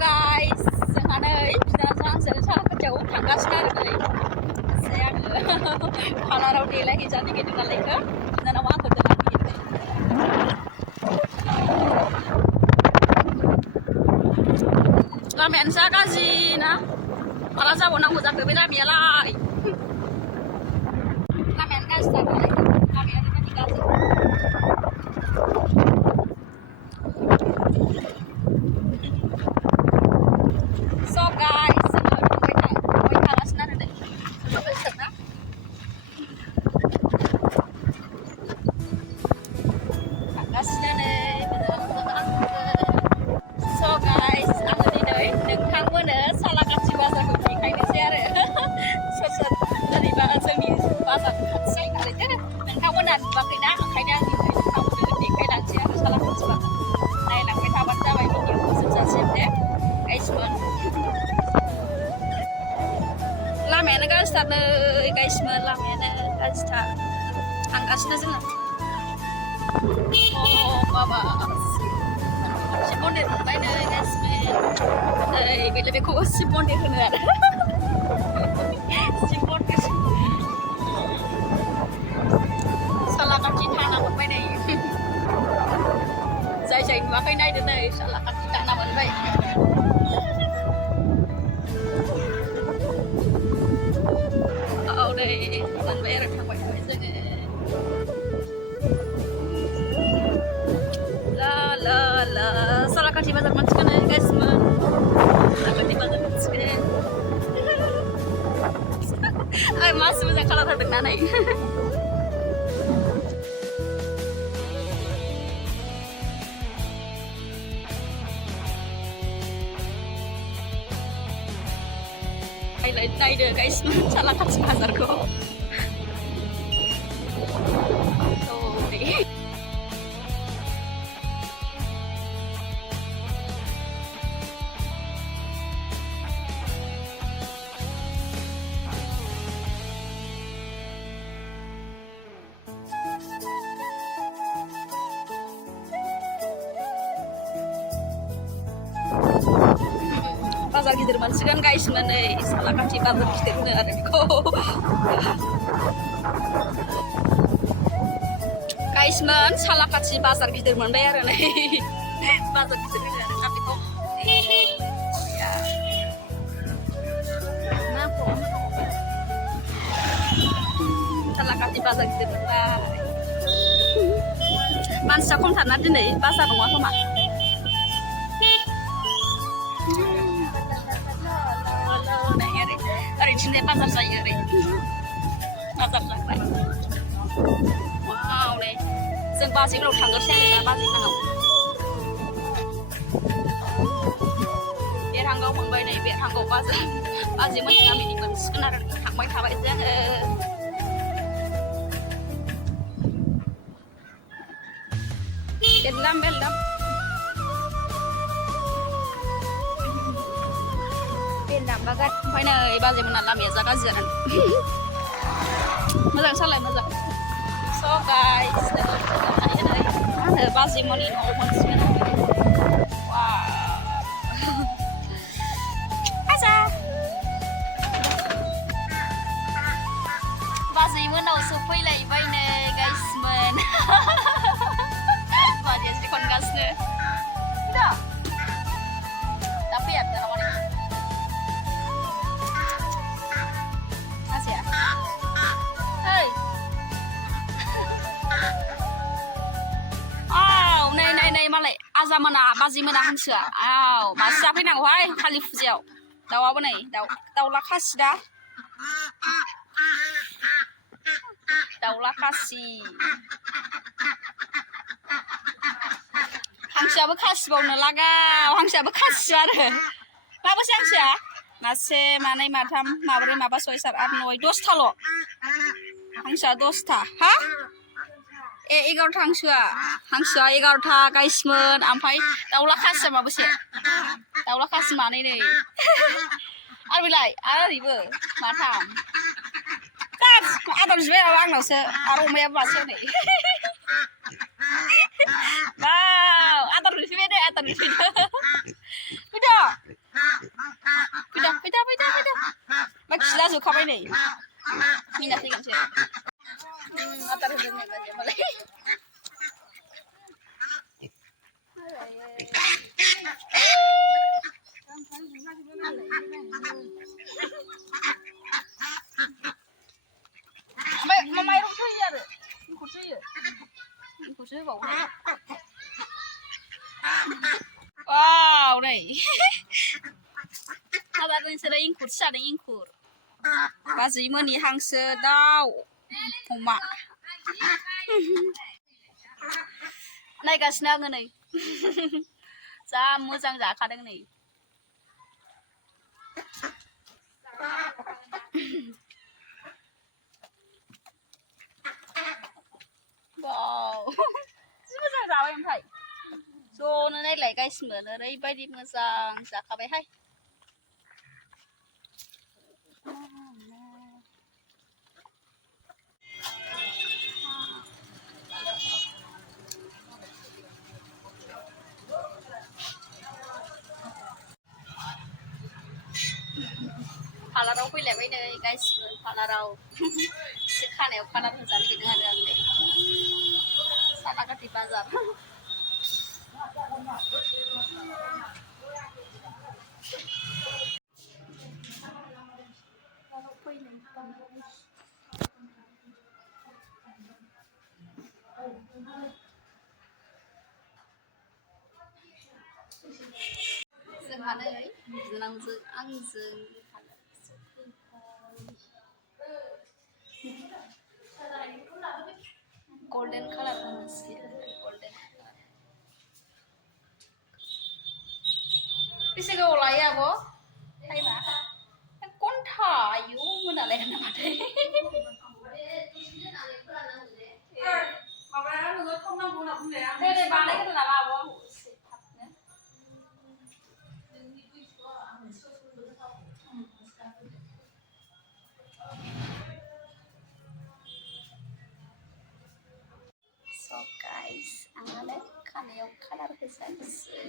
guys, जोंहा नै बिनानावजों आंजों सालाकाथियाव थांगासिनो आरो नै एसे आङो पार्लाराव देलायहैजानो नागिरदों नालायखो बिनानावा आंखौ दोनलांहैयो। लामायानो जा गाज्रि ना माला जाबावनांगौ जाखो बे लामायालाय लामायानो गाज्रिथार नालाय लामाया ओरैबायदि गाज्रि। So guys, जोङो थांबाय थागासिनो आरो नै सोरना थांगासिनो नै बिनानावजों आंजों। So guys, आङो दिनै नोंथांमोननो सालाकाथि बाजारखौ देखायनोसै आरो सोर सोर जेनेबा जोंनि बाजार खाथि जायो नालाय नोंथांमोना नुवाखैना ओंखायनो आं दिनै नोंथांमोननो देखायलांसै आरो सालाकाथि बाजार नायलांबाय थाबानो जाबाय भिडिअखौ जोबजासिम दे गाइसमोन। लामायानो गाज्रिथार नै गाइसमोन लामायानो गाज्रिथार थांगासिनो जोङो। बाबा शिब मन्दिर मोनबाय नै गाइसमोन नै बेखौ शिब मन्दिर होनो आरो शिब मन्दिर सालाकाथि थाना मोनबाय नै जाय जाय नुवाखै नायदो नै सालाकाथि थाना मोनबाय। औ नै मोनबाय आरो थांबाय थाबाय जोङो। ला ला सालाकाथि बाजार मोनसिगोन नै गाइसमोन सालाकाथि बाजार मोनसिगोन मासि मोजां खालार होदोंना नै नायदो गाइसमोन सालाकाथि बाजारखौ बाजार गिदिर मोनसिगोन गाइसमोन नै सालाकाथि बाजार गिदिर होनो आरो बेखौ गाइसमोन सालाकाथि बाजार गिदिर मोनबाय आरो नै बाजार गिदिर होनो आरो ना बेखौ सालाकाथि बाजार गिदिर मोनबाय। मानसिया खमथारना दिनै बाजार नङा खोमा ओरैथिंजाय बाजार जायो ओरै बाजार जाबाय। वाव नै जों बाजैनाव थांगोनसै आरो दा बाजैनाव बेरहांगाव मोनबाय नै बेरहांगाव बाजार बाजैमोननि गामिनि मोनसिगोन आरो थांबाय थाबाय जोङो। बेलदाम बेलदाम बागान ओमफ्राय नै बाजैमोना लामाया जा गाज्रि जानानै मोजां सालाय मोजां। स' गाइस नै मा होनो बाजैमोननि न'आव मोनसिगोन बाजैमोनाव सफैलायबाय नै गाइसमोन बाजैया जि खनगासिनो दा फैया मालाय आजामोना बाजैमोना हांसोआ आव मासे जाफैनांगौहाय कालि फुजायाव दाउआबो नै दाउला खासि दा दाउला खासि हांसोआबो खासिबावनो लागाव हांसोआबो खासि आरो माबेसे हांसोआ मासे मानै माथाम माब्रै माबा सय सात आठ नय 10थाल' हांसोआ 10था हा 11था हांसोआ 11था गाइसमोन ओमफ्राय दाउला खासिया माबेसे दाउला खासि मानै नै आरो बेलाय आरो ओरैबो माथाम आदार बिबाय आंनावसो आरो अमायाबो मासे नै वाव आदार बिफैबाय दे आदार बिफैदो फैदो जाजोबखाबाय नै मिना फैगोनसो आदार होदों बायदि मालाय ओमफ्राय माइरंसो होयो आरो इंखुरसो होयो इंखुरसो होबावो वाव नै आदार नोंसोरो इंखुरसो जादों इंखुर बाजै मोननि हांसो दाउ अमा नायगासिनो आङो नै जा मोजां जाखादों नै वाव जि मोजां जाबाय ओमफ्राय ज'नो नायलाय गाइसमोन ओरैबायदि मोजां जाखाबायहाय पार्लाराव फैलायबाय नै गाइसमोन पार्लाराव एसे खानायाव कालार होजानो नागिरदों आरो आं नै सालाकाथि बाजार जोंहा नै बिनांजों आंजों golden color होनोसै golden color बेसे गोबाव लायो आब' टाइमा घन्टा आयौ मोनालायगोन नामाथाय माबाया नोङो थाव नांगौ होनना बुंनाया दे बानायग्रो नामा आब' आंखौ एसे थाबनो So guys, आङो खानायाव कालार होजानोसै